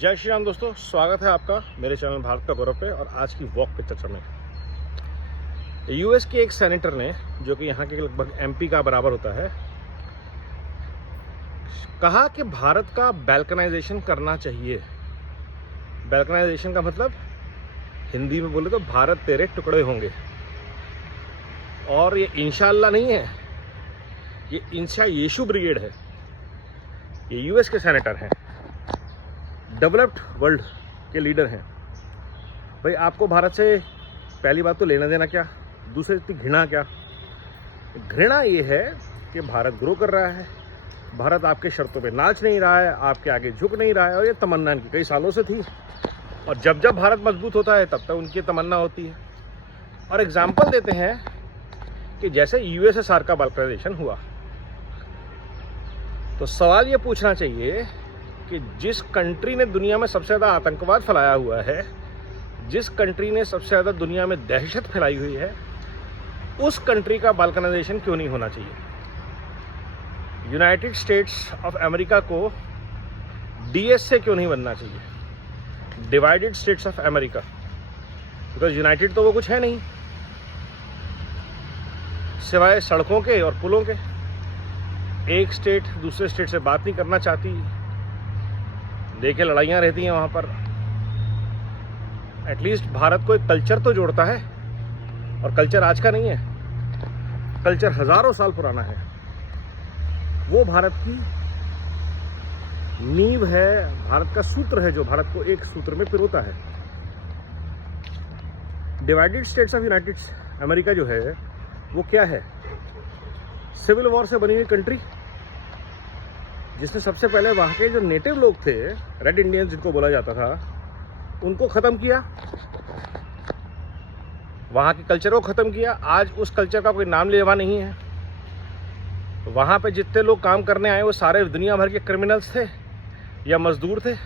जय श्री राम दोस्तों, स्वागत है आपका मेरे चैनल भारत का गौरव पे। और आज की वॉक पे चर्चा में यूएस के एक सेनेटर ने, जो कि यहाँ के लगभग एमपी का बराबर होता है, कहा कि भारत का बैल्कनाइजेशन करना चाहिए। बैल्कनाइजेशन का मतलब हिंदी में बोले तो भारत तेरे टुकड़े होंगे। और ये इंशाअल्लाह नहीं है, ये इंशा यीशु ब्रिगेड है। ये यूएस के सेनेटर हैं, डेवलप्ड वर्ल्ड के लीडर हैं। भाई आपको भारत से पहली बात तो लेना देना क्या, दूसरी इतनी घृणा क्या? घृणा ये है कि भारत ग्रो कर रहा है, भारत आपके शर्तों पे नाच नहीं रहा है, आपके आगे झुक नहीं रहा है। और ये तमन्ना इनकी कई सालों से थी, और जब जब भारत मजबूत होता है तब तक उनकी तमन्ना होती है। और एग्जाम्पल देते हैं कि जैसे यूएसएसआर का बाल्कनाइजेशन हुआ, तो सवाल ये पूछना चाहिए कि जिस कंट्री ने दुनिया में सबसे ज़्यादा आतंकवाद फैलाया हुआ है, जिस कंट्री ने सबसे ज़्यादा दुनिया में दहशत फैलाई हुई है, उस कंट्री का बाल्कनाइजेशन क्यों नहीं होना चाहिए? यूनाइटेड स्टेट्स ऑफ अमेरिका को डीएस से क्यों नहीं बनना चाहिए, divided states of America? Because United तो वो कुछ है नहीं सिवाय सड़कों के और पुलों के। एक स्टेट दूसरे स्टेट से बात नहीं करना चाहती, देखे लड़ाइयाँ रहती हैं वहाँ पर। एटलीस्ट भारत को एक कल्चर तो जोड़ता है, और कल्चर आज का नहीं है, कल्चर हजारों साल पुराना है। वो भारत की नींव है, भारत का सूत्र है, जो भारत को एक सूत्र में पिरोता है। Divided states of United America जो है वो क्या है? सिविल वॉर से बनी हुई कंट्री, जिसने सबसे पहले वहाँ के जो नेटिव लोग थे, रेड इंडियंस जिनको बोला जाता था, उनको ख़त्म किया, वहाँ के कल्चर को ख़त्म किया। आज उस कल्चर का कोई नाम लेवा नहीं है। वहाँ पे जितने लोग काम करने आए वो सारे दुनिया भर के क्रिमिनल्स थे या मजदूर थे।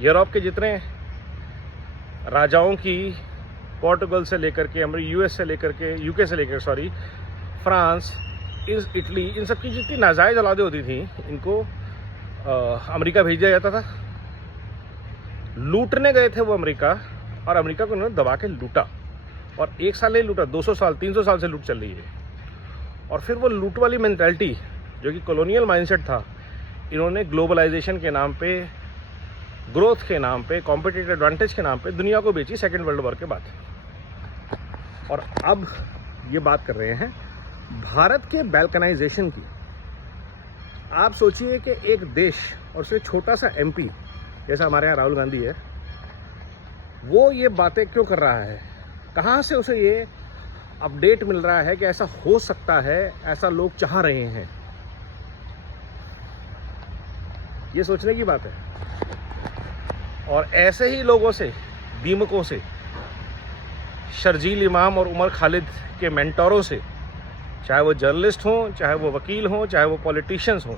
यूरोप के जितने राजाओं की, पोर्टुगल से लेकर के, यूएस से लेकर के, यूके से लेकर फ्रांस, इटली, इन सब की जितनी नाजायज़ औलादें होती थी, इनको अमेरिका भेज दिया जाता था। लूटने गए थे वो अमेरिका, और अमेरिका को उन्होंने दबा के लूटा। और एक साल नहीं लूटा, 200 साल 300 साल से लूट चल रही है। और फिर वो लूट वाली मेंटालिटी, जो कि कॉलोनियल माइंडसेट था, इन्होंने ग्लोबलाइजेशन के नाम पे, ग्रोथ के नाम पे, कॉम्पिटिटिव एडवांटेज के नाम पे दुनिया को बेची सेकेंड वर्ल्ड वॉर के बाद। और अब ये बात कर रहे हैं भारत के बैल्कनाइजेशन की। आप सोचिए कि एक देश, और उससे छोटा सा एमपी जैसा हमारे यहाँ राहुल गांधी है, वो ये बातें क्यों कर रहा है? कहाँ से उसे ये अपडेट मिल रहा है कि ऐसा हो सकता है, ऐसा लोग चाह रहे हैं? ये सोचने की बात है। और ऐसे ही लोगों से, दीमकों से, शर्जील इमाम और उमर खालिद के मेंटोरों से, चाहे वो जर्नलिस्ट हों, चाहे वो वकील हों, चाहे वो पॉलिटिशियंस हों,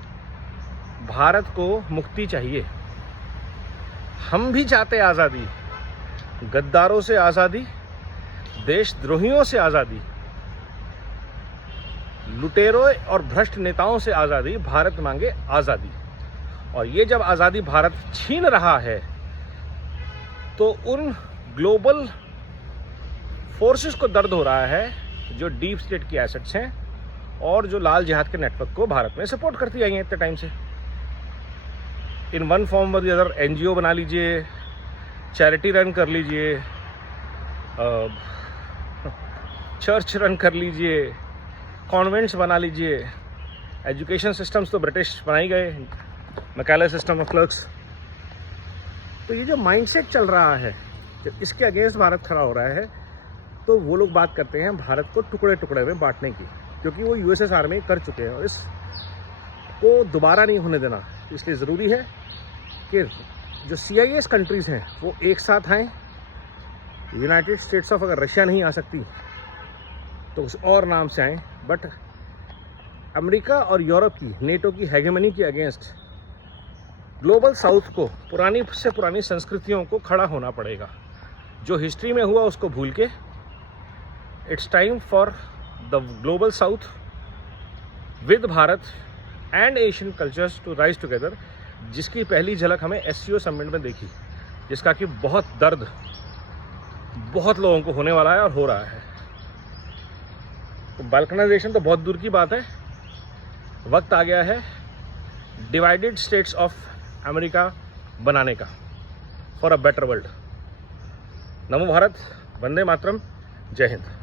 भारत को मुक्ति चाहिए। हम भी चाहते आज़ादी, गद्दारों से आज़ादी, देशद्रोहियों से आज़ादी, लुटेरों और भ्रष्ट नेताओं से आज़ादी। भारत मांगे आज़ादी। और ये जब आज़ादी भारत छीन रहा है, तो उन ग्लोबल फोर्सेस को दर्द हो रहा है जो डीप स्टेट की एसेट्स हैं, और जो लाल जिहाद के नेटवर्क को भारत में सपोर्ट करती आई हैं इतने टाइम से। इन वन फॉर्म और दी अदर, एनजीओ बना लीजिए, चैरिटी रन कर लीजिए, चर्च रन कर लीजिए, कॉन्वेंट्स बना लीजिए। एजुकेशन सिस्टम्स तो ब्रिटिश बनाई गए, मैकाले सिस्टम ऑफ क्लर्क्स। तो ये जो माइंडसेट चल रहा है, जब इसके अगेंस्ट भारत खड़ा हो रहा है, तो वो लोग बात करते हैं भारत को टुकड़े टुकड़े में बांटने की, क्योंकि वो यूएसएसआर में कर चुके हैं, और इसको दोबारा नहीं होने देना। इसलिए ज़रूरी है कि जो CIS कंट्रीज़ हैं वो एक साथ आएँ। यूनाइटेड स्टेट्स ऑफ, अगर रशिया नहीं आ सकती तो उस और नाम से आएँ, बट अमेरिका और यूरोप की, नेटो की हेगेमनी के अगेंस्ट ग्लोबल साउथ को, पुरानी से पुरानी संस्कृतियों को खड़ा होना पड़ेगा। जो हिस्ट्री में हुआ उसको भूल के, it's time for the global south with Bharat and Asian cultures to rise together, जिसकी पहली झलक हमें SCO समिट में देखी, जिसका कि बहुत दर्द बहुत लोगों को होने वाला है और हो रहा है। तो बाल्कनाइजेशन तो बहुत दूर की बात है, वक्त आ गया है डिवाइडेड स्टेट्स ऑफ अमेरिका बनाने का, फॉर अ बेटर वर्ल्ड। नमो भारत, वंदे मातरम, जय हिंद।